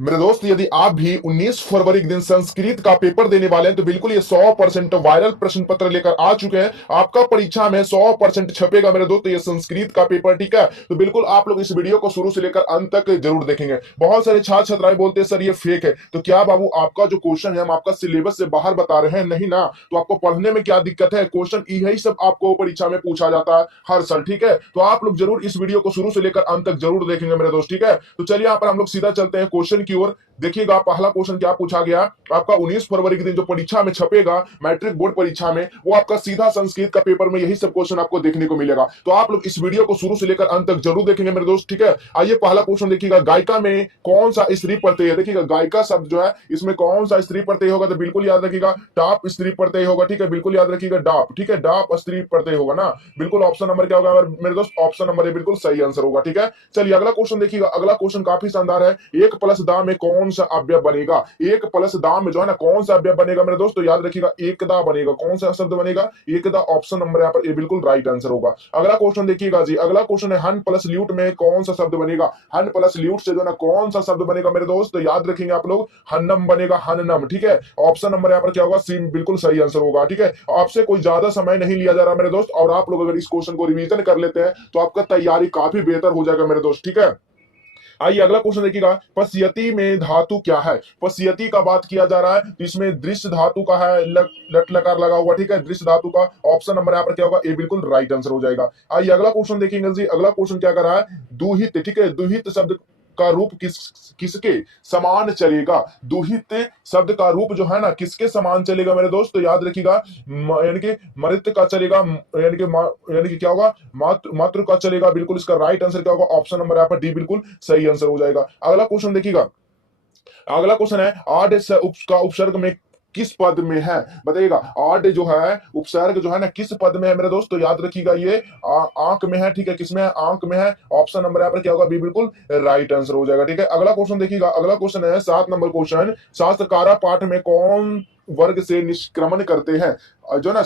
मेरे दोस्त, यदि आप भी 19 फरवरी के दिन संस्कृत का पेपर देने वाले हैं तो बिल्कुल ये 100% वायरल प्रश्न पत्र लेकर आ चुके हैं। आपका परीक्षा में 100% छपेगा मेरे दोस्त, ये संस्कृत का पेपर, ठीक है। तो बिल्कुल आप लोग इस वीडियो को शुरू से लेकर अंत तक जरूर देखेंगे। बहुत सारे छात्र छात्राएं बोलते हैं सर ये फेक है, तो क्या बाबू आपका जो क्वेश्चन है हम आपका सिलेबस से बाहर बता रहे हैं? नहीं ना। तो आपको पढ़ने में क्या दिक्कत है? क्वेश्चन यही सब आपको परीक्षा में पूछा जाता है हर साल, ठीक है। तो आप लोग जरूर इस वीडियो को शुरू से लेकर अंत तक जरूर देखेंगे मेरे दोस्त, ठीक है। तो चलिए यहाँ पर हम लोग सीधा चलते हैं क्वेश्चन की ओर। देखिएगा पहला क्वेश्चन क्या पूछा गया। आपका 19 फरवरी के दिन जो परीक्षा में छपेगा, मैट्रिक बोर्ड परीक्षा में, वो आपका सीधा संस्कृत का पेपर में यही सब क्वेश्चन आपको देखने को मिलेगा। तो आप लोग इस वीडियो को शुरू से लेकर अंत तक जरूर देखेंगे मेरे दोस्त, ठीक है। आइए पहला क्वेश्चन देखिएगा, गायिका में कौन सा स्त्री प्रत्यय है? देखिएगा गायिका शब्द जो है इसमें कौन सा स्त्री प्रत्यय होगा, तो बिल्कुल याद रखिएगा टाप स्त्री प्रत्यय होगा, ठीक है। बिल्कुल याद रखिएगा डाप, ठीक है, डाप स्त्री प्रत्यय होगा ना। बिल्कुल ऑप्शन नंबर क्या होगा मेरे दोस्त? ऑप्शन नंबर ए बिल्कुल सही आंसर होगा, ठीक है। चलिए अगला क्वेश्चन देखिएगा। अगला क्वेश्चन काफी शानदार है। एक प्लस दा में कौन सा अवयव बनेगा? एक प्लस दा में जो है ना कौन सा अवयव बनेगा मेरे दोस्त? तो याद रखिएगा एकदा बनेगा। कौन सा शब्द बनेगा? एकदा। ऑप्शन नंबर यहाँ पर ए बिल्कुल राइट आंसर होगा। अगला क्वेश्चन देखिएगा जी। अगला क्वेश्चन है हन प्लस ल्यूट में कौन सा शब्द बनेगा? हन प्लस ल्यूट से जो है ना कौन सा शब्द बनेगा मेरे दोस्त? तो याद रखेंगे आप लोग हन्नम बनेगा, हन्नम, ठीक है। ऑप्शन नंबर यहाँ पर क्या होगा? सी बिल्कुल सही आंसर होगा, ठीक है। आपसे कोई ज्यादा समय नहीं लिया जा रहा मेरे दोस्त, और आप लोग अगर इस क्वेश्चन को रिवीजन कर लेते हैं तो आपका तैयारी काफी बेहतर हो जाएगा मेरे दोस्त, ठीक है। आइए अगला क्वेश्चन देखिएगा। पश्यति में धातु क्या है? पश्यति का बात किया जा रहा है तो इसमें दृश्य धातु का है, लट लकार लगा हुआ, ठीक है, दृश्य धातु का। ऑप्शन नंबर यहाँ पर क्या होगा? ए बिल्कुल राइट आंसर हो जाएगा। आइए अगला क्वेश्चन देखेंगे जी। अगला क्वेश्चन क्या कर रहा है? दुहित, ठीक है, दुहित शब्द का रूप किसके समान चलेगा? दुहित शब्द का रूप जो है ना किसके समान चलेगा मेरे दोस्त? तो याद रखिएगा यानी कि मृत का चलेगा, यानी कि क्या होगा? मात्र मात्र का चलेगा। बिल्कुल इसका राइट आंसर क्या होगा? ऑप्शन नंबर यहाँ पर डी बिल्कुल सही आंसर हो जाएगा। अगला क्वेश्चन देखिएगा। अगला क्वेश्चन है आड का उपसर्ग में किस पद में है? बताइएगा आड जो है उपसर्ग जो है ना किस पद में है मेरे दोस्त? तो याद रखिएगा ये आंक में है, ठीक है। किसमें है? आंक में है। ऑप्शन नंबर यहाँ पर क्या होगा? बी बिल्कुल राइट आंसर हो जाएगा, ठीक है। अगला क्वेश्चन देखिएगा। अगला क्वेश्चन है 7 नंबर क्वेश्चन। शास्त्रकारा पाठ में कौन वर्ग से निष्क्रमण करते हैं? जो है ना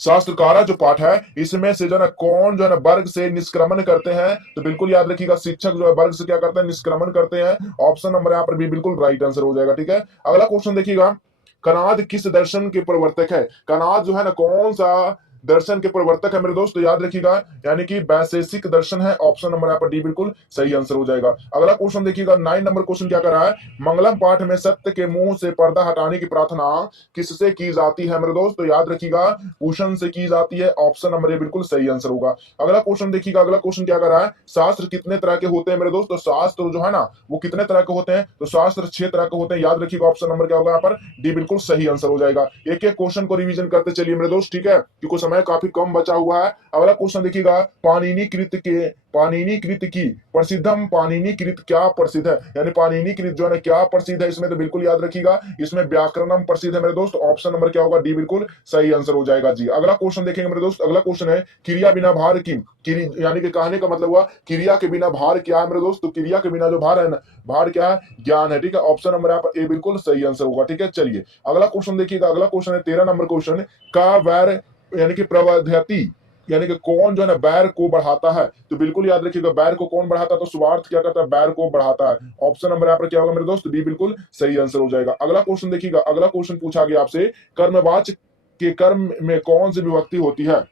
शास्त्रकारा जो पाठ है इसमें से जो है ना कौन जो है ना वर्ग से निष्क्रमण करते हैं? तो बिल्कुल याद रखिएगा शिक्षक जो है वर्ग से क्या करते हैं? निष्क्रमण करते हैं। ऑप्शन नंबर यहाँ पर भी बिल्कुल राइट आंसर हो जाएगा, ठीक है। अगला क्वेश्चन देखिएगा। कनाद किस दर्शन के प्रवर्तक है? कनाद जो है ना कौन सा दर्शन के प्रवर्तक है मेरे दोस्त? तो याद रखिएगा यानी कि वैशेषिक दर्शन है। ऑप्शन नंबर यहाँ पर डी बिल्कुल सही आंसर हो जाएगा। अगला क्वेश्चन देखिएगा। 9 नंबर क्वेश्चन क्या कर रहा है? मंगलम पाठ में सत्य के मुंह से पर्दा हटाने की प्रार्थना किससे की जाती है मेरे दोस्त? तो याद रखिएगा पूषण से की जाती है। ऑप्शन नंबर ए बिल्कुल सही आंसर होगा। अगला क्वेश्चन देखिएगा। अगला क्वेश्चन क्या कर रहा है? शास्त्र कितने तरह के होते हैं मेरे दोस्त? तो शास्त्र जो है ना वो कितने तरह के होते हैं? तो शास्त्र 6 तरह के होते हैं। याद रखिएगा ऑप्शन नंबर क्या होगा यहाँ पर? डी बिल्कुल सही आंसर हो जाएगा। एक एक क्वेश्चन को रिवीजन करते चलिए मेरे दोस्त, ठीक है, क्योंकि समय काफी कम बचा हुआ है। अगला क्वेश्चन देखिएगा। पाणिनि कृत की प्रसिद्धम पाणिनि कृत क्या प्रसिद्ध है? यानी पाणिनि कृत जो है ना क्या प्रसिद्ध है इसमें? तो बिल्कुल याद रखिएगा इसमें व्याकरणम प्रसिद्ध है मेरे दोस्त। ऑप्शन नंबर क्या होगा? डी बिल्कुल सही आंसर हो जाएगा जी। अगला क्वेश्चन देखेंगे मेरे दोस्त। अगला क्वेश्चन है क्रिया बिना भार की, यानी कि कहने का मतलब हुआ क्रिया के बिना भार क्या है मेरे दोस्त? तो क्रिया के बिना जो भार है ना, भार क्या है? ज्ञान है, ठीक है। ऑप्शन नंबर यहाँ पर ए बिल्कुल सही आंसर होगा, ठीक है। चलिए अगला क्वेश्चन देखिएगा। अगला क्वेश्चन है 13 नंबर क्वेश्चन। का वैर यानी कि प्रवध्यति, यानी कि कौन जो है ना बैर को बढ़ाता है? तो बिल्कुल याद रखिएगा बैर को कौन बढ़ाता है? तो स्वार्थ क्या करता है? बैर को बढ़ाता है। ऑप्शन नंबर यहाँ पर क्या होगा मेरे दोस्त? बी बिल्कुल सही आंसर हो जाएगा। अगला क्वेश्चन देखिएगा। अगला क्वेश्चन पूछा गया आपसे कर्मवाच के कर्म में कौन सी विभक्ति होती है?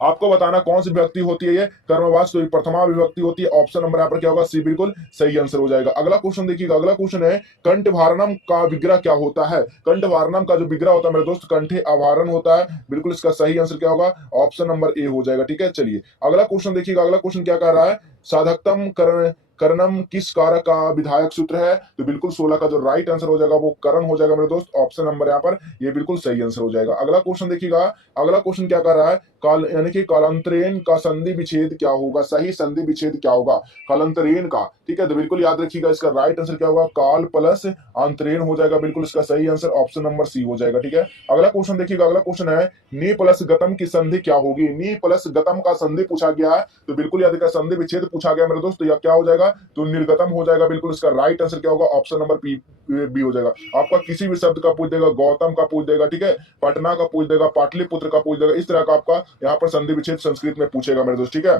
आपको बताना कौन सी विभक्ति होती है ये कर्मवाच? तो प्रथमा विभक्ति होती है। ऑप्शन नंबर यहाँ पर क्या होगा? सी बिल्कुल सही आंसर हो जाएगा। अगला क्वेश्चन देखिएगा। अगला क्वेश्चन है कंठ भारनम का विग्रह क्या होता है? कंठ भारनम का जो विग्रह होता है मेरे दोस्त कंठे आभरण होता है। बिल्कुल इसका सही आंसर क्या होगा? ऑप्शन नंबर ए हो जाएगा, ठीक है। चलिए अगला क्वेश्चन देखिएगा। अगला क्वेश्चन क्या कह रहा है? साधकतम करण कर्णम किस कारक का विधायक सूत्र है? तो बिल्कुल 16 का जो राइट आंसर हो जाएगा वो करण हो जाएगा मेरे दोस्त। ऑप्शन नंबर यहाँ पर ये बिल्कुल सही आंसर हो जाएगा। अगला क्वेश्चन देखिएगा। अगला क्वेश्चन क्या कर रहा है? काल यानी कि कालांतरेन का संधि विच्छेद क्या होगा? सही संधि विच्छेद क्या होगा कालांतरेन का? ठीक है, तो बिल्कुल याद रखिएगा इसका राइट आंसर क्या होगा? काल प्लस अंतरेन हो जाएगा। बिल्कुल इसका सही आंसर ऑप्शन नंबर सी हो जाएगा, ठीक है। अगला क्वेश्चन देखिएगा। अगला क्वेश्चन है नी प्लस गतम की संधि क्या होगी? नी प्लस गतम का संधि पूछा गया है, तो बिल्कुल याद रखिएगा संधि विच्छेद पूछा गया मेरे दोस्त, तो यह क्या हो जाएगा? तो निर्गतम हो जाएगा। बिल्कुल इसका राइट आंसर क्या होगा? ऑप्शन नंबर पी बी हो जाएगा। आपका किसी भी शब्द का पूछ देगा, गौतम का पूछ देगा, ठीक है, पटना का पूछ देगा, पाटलिपुत्र का पूछ देगा, इस तरह का आपका यहाँ पर संधि विच्छेद संस्कृत में पूछेगा मेरे दोस्त, ठीक है।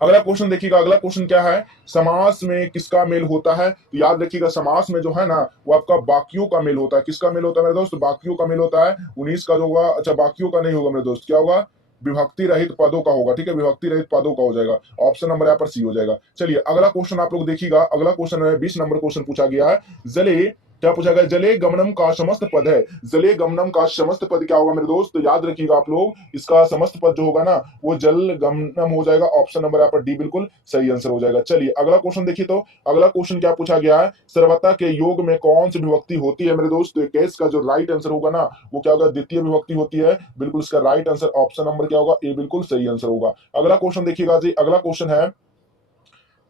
अगला क्वेश्चन देखिएगा, अगला क्वेश्चन क्या है, समास में किसका मेल होता है? तो याद रखिएगा समास में जो है ना वो आपका बाकियों का मेल होता है। किसका मेल होता है मेरे दोस्त? बाकियों का मेल होता है। 19 का जो होगा, अच्छा बाकियों का नहीं होगा मेरे दोस्त, क्या होगा? विभक्ति रहित पदों का होगा। ठीक है, विभक्ति रहित पदों का हो जाएगा। ऑप्शन नंबर यहाँ पर सी हो जाएगा। चलिए अगला क्वेश्चन आप लोग देखिएगा, अगला क्वेश्चन है 20 नंबर क्वेश्चन पूछा गया है। जले, क्या पूछा गया? जले गमनम का समस्त पद है। जले गमनम का समस्त पद क्या होगा मेरे दोस्त? तो याद रखिएगा आप लोग, इसका समस्त पद जो होगा ना वो जल गमनम हो जाएगा। ऑप्शन नंबर यहाँ पर डी बिल्कुल सही आंसर हो जाएगा। चलिए अगला क्वेश्चन देखिए, तो अगला क्वेश्चन क्या पूछा गया है, सर्वथा के योग में कौन सी विभक्ति होती है मेरे दोस्त? तो केस का जो राइट आंसर होगा ना वो क्या होगा? द्वितीय विभक्ति होती है। बिल्कुल इसका राइट आंसर ऑप्शन नंबर क्या होगा? ए बिल्कुल सही आंसर होगा। अगला क्वेश्चन देखिएगा जी, अगला क्वेश्चन है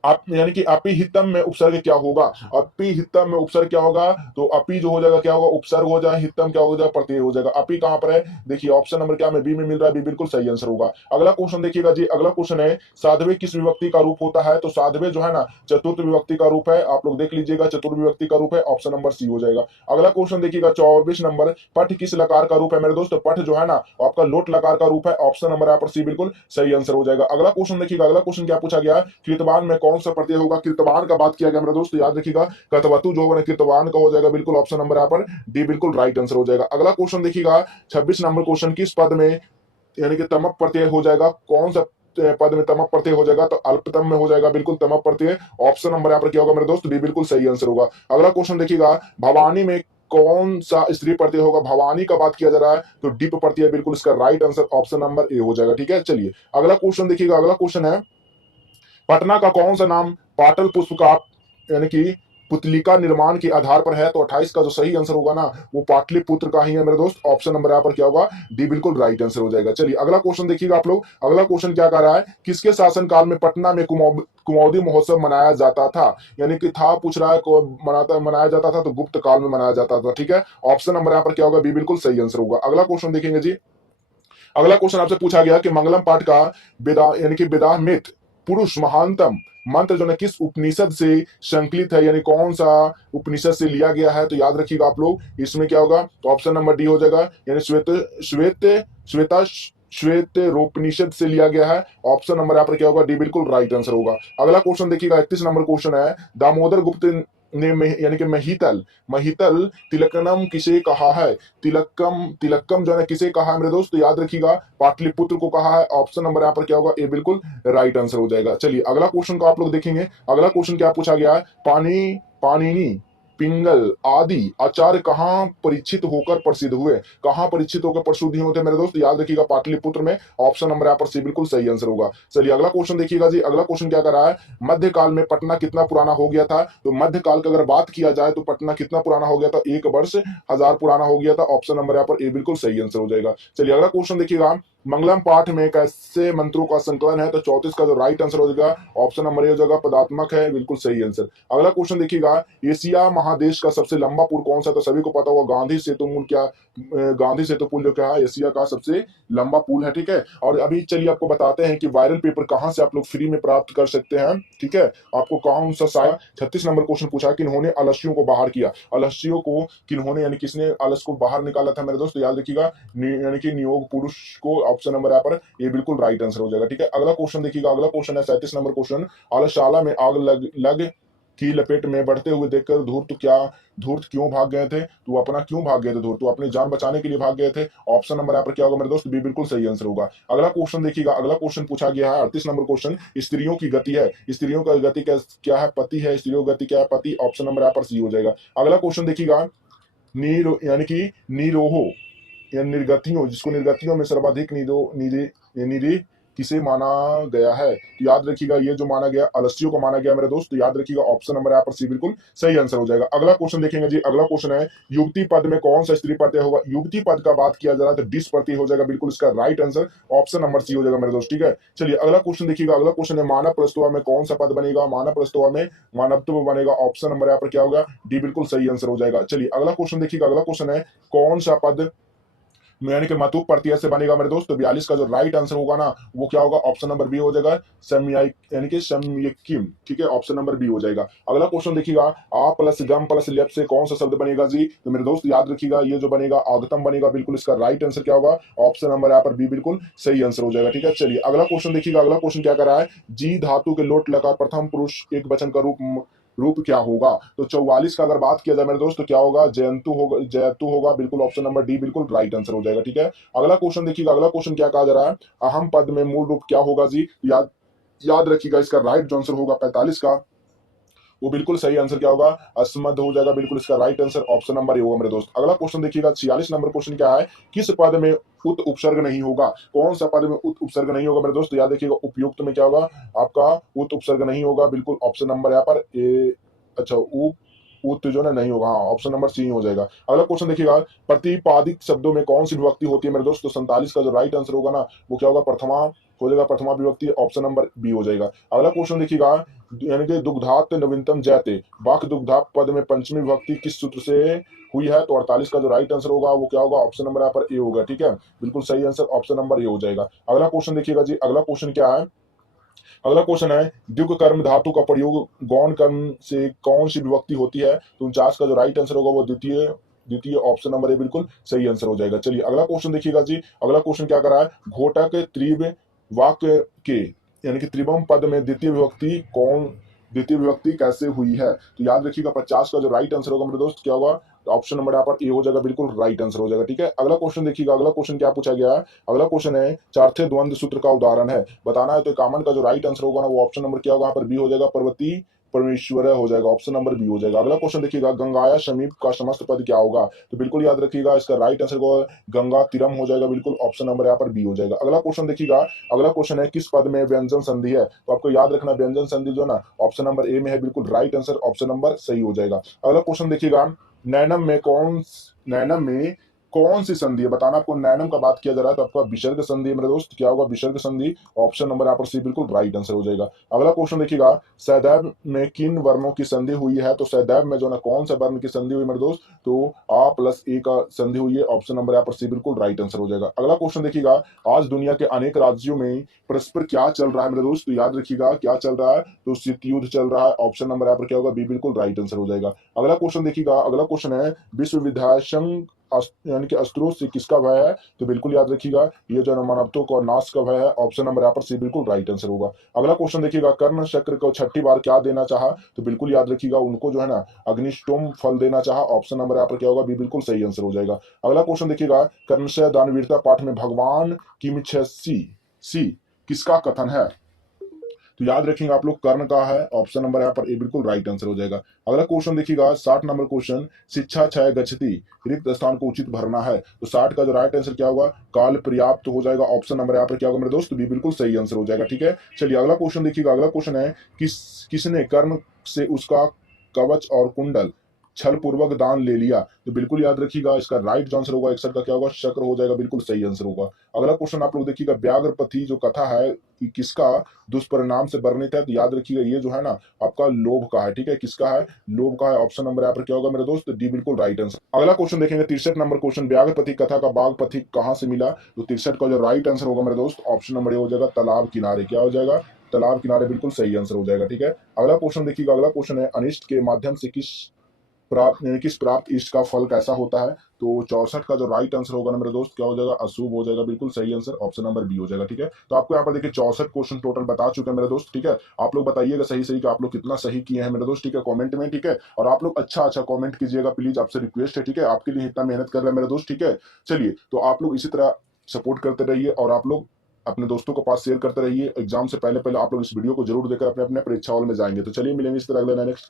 आप यानी कि अपिहितम में उपसर्ग क्या होगा? अपिहितम में उपसर्ग क्या होगा? तो अपी जो हो जाएगा क्या होगा? उपसर्ग हो जाए, हितम क्या हो जाएगा? प्रत्यय हो जाएगा। अपी कहां पर है? देखिए ऑप्शन नंबर क्या में बी में मिल रहा है, बी बिल्कुल सही आंसर होगा। अगला क्वेश्चन देखिएगा जी, अगला क्वेश्चन है साध्वी किस विभक्ति का रूप होता है? तो साध्वी जो है ना चतुर्थ विभक्ति का रूप है। आप लोग देख लीजिएगा, चतुर्थ विभक्ति का रूप है। ऑप्शन नंबर सी हो जाएगा। अगला क्वेश्चन देखिएगा 24 नंबर, पठ किस लकार का रूप है मेरे दोस्त? पठ जो है ना आपका लोट लकार का रूप है। ऑप्शन नंबर यहाँ पर सी बिल्कुल सही आंसर हो जाएगा। अगला क्वेश्चन देखिएगा, अगला क्वेश्चन क्या पूछा गया? कृतवान में कौन सा प्रत्यय होगा? कृतवान का बात किया गया मेरे दोस्त, याद रखिएगा कतवतु जो होगा कृतवान का हो जाएगा। बिल्कुल ऑप्शन नंबर यहाँ पर डी बिल्कुल राइट आंसर हो जाएगा। अगला क्वेश्चन देखिएगा 26 नंबर क्वेश्चन, किस पद में यानी कि तमक प्रत्यय हो जाएगा? कौन सा पद में तमक प्रत्यय हो जाएगा? तो अल्पतम में हो जाएगा बिल्कुल तमक प्रत्यय। ऑप्शन नंबर यहाँ पर क्या होगा मेरे दोस्त? बी बिल्कुल सही आंसर होगा। अगला क्वेश्चन देखिएगा, भवानी में कौन सा स्त्री प्रत्यय होगा? भवानी का बात किया जा रहा है तो डिप प्रत्यय बिल्कुल इसका right answer option number A हो जाएगा। ठीक है, चलिए अगला क्वेश्चन देखिएगा, अगला क्वेश्चन है पटना का कौन सा नाम पाटल पुष्प का यानी कि पुतलिका निर्माण के आधार पर है? तो 28 का जो सही आंसर होगा ना वो पाटलिपुत्र का ही है मेरे दोस्त। ऑप्शन नंबर यहाँ पर क्या होगा? डी बिल्कुल राइट आंसर हो जाएगा। चलिए अगला क्वेश्चन देखिएगा आप लोग, अगला क्वेश्चन क्या कर रहा है, किसके शासनकाल में पटना में कुमौदी महोत्सव मनाया जाता था? यानी कि था पूछ रहा है को मनाया जाता था, तो गुप्त काल में मनाया जाता था। ठीक है, ऑप्शन नंबर यहाँ पर क्या होगा? बी बिल्कुल सही आंसर होगा। अगला क्वेश्चन देखेंगे जी, अगला क्वेश्चन आपसे पूछा गया कि मंगलम पाठ का वेदा यानी कि वेदामित पुरुष महानतम मंत्र जो है किस उपनिषद से संकलित है? यानी कौन सा उपनिषद से लिया गया है? तो याद रखिएगा आप लोग, इसमें क्या होगा? तो ऑप्शन नंबर डी हो जाएगा, यानी श्वेत श्वेत श्वेता श्वेत रोपनिषद से लिया गया है। ऑप्शन नंबर यहाँ पर क्या होगा? डी बिल्कुल राइट आंसर होगा। अगला क्वेश्चन देखिएगा 31 नंबर क्वेश्चन है, दामोदर गुप्त ने यानी कि महितल महितल तिलकनम किसे कहा है? तिलक्कम तिलक्कम जो है किसे कहा है मेरे दोस्त? तो याद रखिएगा पाटलिपुत्र को कहा है। ऑप्शन नंबर यहाँ पर क्या होगा? ए बिल्कुल राइट आंसर हो जाएगा। चलिए अगला क्वेश्चन को आप लोग देखेंगे, अगला क्वेश्चन क्या पूछा गया है, पाणिनि पिंगल आदि आचार्य कहाँ परीक्षित होकर प्रसिद्ध हुए? कहाँ परीक्षित होकर प्रसिद्ध होते मेरे दोस्त? याद रखिएगा पाटलिपुत्र में। ऑप्शन नंबर यहाँ पर सी बिल्कुल सही आंसर होगा। चलिए अगला क्वेश्चन देखिएगा जी, अगला क्वेश्चन क्या कर रहा है, मध्यकाल में पटना कितना पुराना हो गया था? तो मध्यकाल की अगर बात किया जाए तो पटना कितना पुराना हो गया था? 1 वर्ष 1000 पुराना हो गया था। ऑप्शन नंबर यहाँ पर ए बिल्कुल सही आंसर हो जाएगा। चलिए अगला क्वेश्चन देखिएगा, मंगलम पाठ में कैसे मंत्रों का संकलन है? तो 34 का जो राइट आंसर हो जाएगा ऑप्शन नंबर ए हो जाएगा, पदात्मक है। बिल्कुल सही आंसर। अगला क्वेश्चन देखिएगा, एशिया महादेश का सबसे लंबा पुल कौन सा? तो सभी को पता होगा गांधी सेतु पुल। क्या गांधी सेतु पुल जो क्या है एशिया का सबसे लंबा पुल है। ठीक है, और अभी चलिए आपको बताते हैं कि वायरल पेपर कहां से आप लोग फ्री में प्राप्त कर सकते हैं। ठीक है, आपको कौन सा साया 36 नंबर क्वेश्चन पूछा, किन्होंने आलस्यों को बाहर किया? आलस्यों को किन्होंने यानी किसने आलस को बाहर निकाला था मेरे दोस्त? याद रखिएगा यानी कि नियोग पुरुष को। ऑप्शन नंबर यहाँ पर ये बिल्कुल राइट आंसर हो जाएगा। ठीक है, अगला क्वेश्चन देखिएगा, अगला क्वेश्चन है 37 नंबर क्वेश्चन, आलसशाला में आग लग की लपेट में बढ़ते हुए देखकर धूर्त क्यों भाग गए थे? तो अपना क्यों भाग गए थे धूर्त? तो अपनी जान बचाने के लिए भाग गए थे। ऑप्शन नंबर यहाँ पर क्या होगा मेरे दोस्त? बी बिल्कुल सही आंसर होगा। अगला क्वेश्चन देखिएगा, अगला क्वेश्चन पूछा गया है 38 नंबर क्वेश्चन, स्त्रियों की गति है, स्त्रियों का गति क्या है? पति है। स्त्रियों की गति क्या है? पति। ऑप्शन नंबर यहाँ पर सी हो जाएगा। अगला क्वेश्चन देखिएगा, यानी कि निरोहो या निर्गतियों, जिसको निर्गतियों में सर्वाधिक निधि किसे माना गया है? तो याद रखिएगा ये जो माना गया आलस्यों को माना गया मेरे दोस्त। तो याद रखिएगा ऑप्शन नंबर यहाँ पर सी बिल्कुल सही आंसर हो जाएगा। अगला क्वेश्चन देखेंगे जी, अगला क्वेश्चन है युक्ति पद में कौन सा स्त्री प्रत्यय होगा? युक्ति पद का बात किया जा रहा है तो डिस प्रत्यय हो जाएगा। बिल्कुल इसका right answer option number C हो जाएगा मेरे दोस्त। ठीक है, चलिए अगला क्वेश्चन देखिएगा, अगला क्वेश्चन है मानव प्रस्तुता में कौन सा पद बनेगा? मानव प्रस्तुता में मानवत्व बनेगा। ऑप्शन नंबर यहाँ पर क्या होगा? डी बिल्कुल सही आंसर हो जाएगा। चलिए अगला क्वेश्चन देखिएगा, अगला क्वेश्चन है कौन सा पद यानी कि मतुक प्रत्यय से बनेगा मेरे दोस्त। तो 42 का जो राइट आंसर होगा ना वो क्या होगा, ऑप्शन नंबर बी हो जाएगा, समयाई यानी कि समयकिम, ठीक है, ऑप्शन नंबर बी हो जाएगा। अगला क्वेश्चन देखिएगा, आ प्लस गम प्लस लेप से कौन सा शब्द बनेगा जी? तो मेरे दोस्त याद रखिएगा ये जो बनेगा आगतम बनेगा, बिल्कुल इसका राइट आंसर क्या होगा, ऑप्शन नंबर यहाँ पर बी बिल्कुल सही आंसर हो जाएगा, ठीक है। चलिए अगला क्वेश्चन देखिएगा, अगला क्वेश्चन क्या कर रहा है, जी धातु के लोट लकार प्रथम पुरुष एक वचन का रूप क्या होगा? तो 44 का अगर बात किया जाए मेरे दोस्त तो क्या होगा, जयंतु होगा, जयतु होगा, बिल्कुल ऑप्शन नंबर डी बिल्कुल राइट आंसर हो जाएगा, ठीक है। अगला क्वेश्चन देखिएगा, अगला क्वेश्चन क्या कहा जा रहा है, अहम पद में मूल रूप क्या होगा जी? याद याद रखिएगा इसका राइट जो आंसर होगा 45 का वो बिल्कुल सही आंसर क्या होगा, अस्मद हो जाएगा, बिल्कुल इसका right answer option number A होगा मेरे दोस्त। अगला क्वेश्चन देखिएगा 46 नंबर क्वेश्चन क्या है, किस पद में उत उपसर्ग नहीं होगा? कौन सा पद में उत उपसर्ग नहीं होगा मेरे दोस्त? याद रखिएगा उपयुक्त में क्या होगा आपका उत उपसर्ग नहीं होगा, बिल्कुल ऑप्शन नंबर यहाँ पर ए, अच्छा उत जो ना नहीं होगा, हाँ ऑप्शन नंबर सी हो जाएगा। अगला क्वेश्चन देखिएगा, प्रतिपादिक शब्दों में कौन सी विभक्ति होती है मेरे दोस्त? तो 47 का जो राइट आंसर होगा ना वो क्या होगा, प्रथमा हो जाएगा, प्रथमा विभक्ति, ऑप्शन नंबर बी हो जाएगा। अगला क्वेश्चन देखिएगा, यानी कि दुग्धात नवीनतम जयते वाक दुग्धात पद में पंचमी विभक्ति किस सूत्र से हुई है? तो 48 का जो राइट आंसर होगा वो क्या होगा, ऑप्शन नंबर यहाँ पर ए होगा, ठीक है, बिल्कुल सही आंसर ऑप्शन नंबर ए हो जाएगा। अगला क्वेश्चन देखिएगा जी, अगला क्वेश्चन क्या है, अगला क्वेश्चन है द्विग कर्म धातु का प्रयोग गौण कर्म से कौन सी विभक्ति होती है? तो 49 का जो राइट आंसर होगा वो द्वितीय द्वितीय ऑप्शन नंबर ए बिल्कुल सही आंसर हो जाएगा। चलिए अगला क्वेश्चन देखिएगा जी, अगला क्वेश्चन क्या कर रहा है, घोटक त्रिव वाक्य के यानी कि त्रिभम पद में द्वितीय विभक्ति कैसे हुई है? तो याद रखिएगा 50 का जो राइट आंसर होगा मेरे दोस्त क्या होगा, ऑप्शन नंबर यहाँ पर ए हो जाएगा, बिल्कुल राइट आंसर हो जाएगा, ठीक है। अगला क्वेश्चन देखिएगा, अगला क्वेश्चन क्या पूछा गया है, अगला क्वेश्चन है चार्थे द्वंद्व सूत्र का उदाहरण है बताना है। तो कॉमन का जो राइट आंसर होगा ना वो ऑप्शन नंबर क्या होगा यहाँ पर बी हो जाएगा, पर्वती परमेश्वर हो जाएगा, ऑप्शन नंबर बी हो जाएगा। अगला क्वेश्चन देखिएगा, गंगाया समीप का समस्त पद क्या होगा? तो बिल्कुल याद रखिएगा इसका राइट आंसर को गंगा तिरम हो जाएगा, बिल्कुल ऑप्शन नंबर यहाँ पर बी हो जाएगा। अगला क्वेश्चन देखिएगा, अगला क्वेश्चन है किस पद में व्यंजन संधि है? तो आपको याद रखना व्यंजन संधि जो ना ऑप्शन नंबर ए में है, बिल्कुल राइट आंसर ऑप्शन नंबर सही हो जाएगा। अगला क्वेश्चन देखिएगा, नैनम में कौन सी संधि है बताना। आपको नैनम का बात किया जा रहा है तो आपका विसर्ग संधि है मेरे दोस्त, क्या होगा, विसर्ग संधि, ऑप्शन नंबर यहाँ पर सी बिल्कुल राइट आंसर हो जाएगा। अगला क्वेश्चन देखिएगा, सदैव में किन वर्णों की संधि हुई है? तो सदैव में जो ना कौन सा वर्ण की संधि हुई मेरे दोस्त? तो आ प्लस ए का संधि हुई है, ऑप्शन नंबर यहाँ पर सी बिल्कुल राइट आंसर हो जाएगा। अगला क्वेश्चन देखिएगा, आज दुनिया के अनेक राज्यों में परस्पर क्या चल रहा है मेरे दोस्त? तो याद रखिएगा क्या चल रहा है, तो शीत युद्ध चल रहा है, ऑप्शन नंबर यहाँ पर क्या होगा, बी बिल्कुल राइट आंसर हो जाएगा। अगला क्वेश्चन देखिएगा, अगला क्वेश्चन है विश्व विधायक यानी कि अस्त्रों से किसका भय है? तो बिल्कुल याद रखिएगा ये जो मानवतों को नाश का भय है, ऑप्शन नंबर यहाँ पर सी बिल्कुल राइट आंसर होगा। अगला क्वेश्चन देखिएगा, कर्ण चक्र को छठी बार क्या देना चाहा? तो बिल्कुल याद रखिएगा उनको जो है ना अग्निष्टोम फल देना चाहा, ऑप्शन नंबर यहाँ पर क्या होगा, बी बिल्कुल सही आंसर हो जाएगा। अगला क्वेश्चन देखिएगा, कर्ण से दानवीरता पाठ में भगवान की सी किसका कथन है? तो याद रखेंगे आप लोग कर्ण का है, ऑप्शन नंबर यहाँ पर ए बिल्कुल राइट आंसर हो जाएगा। अगला क्वेश्चन देखिएगा 60 नंबर क्वेश्चन, शिक्षा क्षय गच्छति रिक्त स्थान को उचित भरना है। तो 60 का जो राइट आंसर क्या होगा, काल पर्याप्त हो जाएगा, ऑप्शन नंबर यहाँ पर क्या होगा मेरे दोस्त, बी बिल्कुल सही आंसर हो जाएगा, ठीक है। चलिए अगला क्वेश्चन देखिएगा, अगला क्वेश्चन है किसने कर्ण से उसका कवच और कुंडल छल पूर्वक दान ले लिया? तो बिल्कुल याद रखिएगा इसका राइट जो आंसर होगा 61 का क्या होगा, शक्र हो जाएगा, बिल्कुल सही आंसर होगा। अगला क्वेश्चन आप लोग देखिएगा, व्याघ्रपति जो कथा है कि किसका दुष्परिणाम से वर्णित है? तो याद रखिएगा ये जो है ना आपका लोभ का है, ठीक है, किसका है, लोभ का है, ऑप्शन नंबर यहाँ पर क्या होगा मेरे दोस्त, डी बिल्कुल राइट आंसर। अगला क्वेश्चन देखेंगे 63 नंबर क्वेश्चन, व्याघ्रपति कथा का बाघ पथिक कहाँ से मिला? तो 63 का जो राइट आंसर होगा मेरे दोस्त, ऑप्शन नंबर ए हो जाएगा, तालाब किनारे, क्या हो जाएगा, तालाब किनारे, बिल्कुल सही आंसर हो जाएगा, ठीक है। अगला क्वेश्चन देखिएगा, अगला क्वेश्चन है अनिष्ट के माध्यम से किस प्राप्त इष्ट का फल कैसा होता है? तो 64 का जो राइट आंसर होगा ना मेरे दोस्त क्या हो जाएगा, अशुभ हो जाएगा, बिल्कुल सही आंसर ऑप्शन नंबर बी हो जाएगा, ठीक है। तो आपको यहाँ पर देखिए 64 क्वेश्चन टोटल बता चुके हैं मेरे दोस्त, ठीक है। आप लोग बताइएगा सही सही कि आप लोग कितना सही किए हैं मेरे दोस्त, ठीक है, कमेंट में, ठीक है। और आप लोग अच्छा अच्छा कमेंट कीजिएगा प्लीज, आपसे रिक्वेस्ट है, ठीक है, आपके लिए इतना मेहनत कर रहे हैं मेरे दोस्त, ठीक है। चलिए तो आप लोग इसी तरह सपोर्ट करते रहिए और आप लोग अपने दोस्तों के पास शेयर करते रहिए। एग्जाम से पहले पहले आप लोग इस वीडियो को जरूर देखकर अपने अपने परीक्षा हॉल में जाएंगे। तो चलिए मिलेंगे इस तरह अगले नेक्स्ट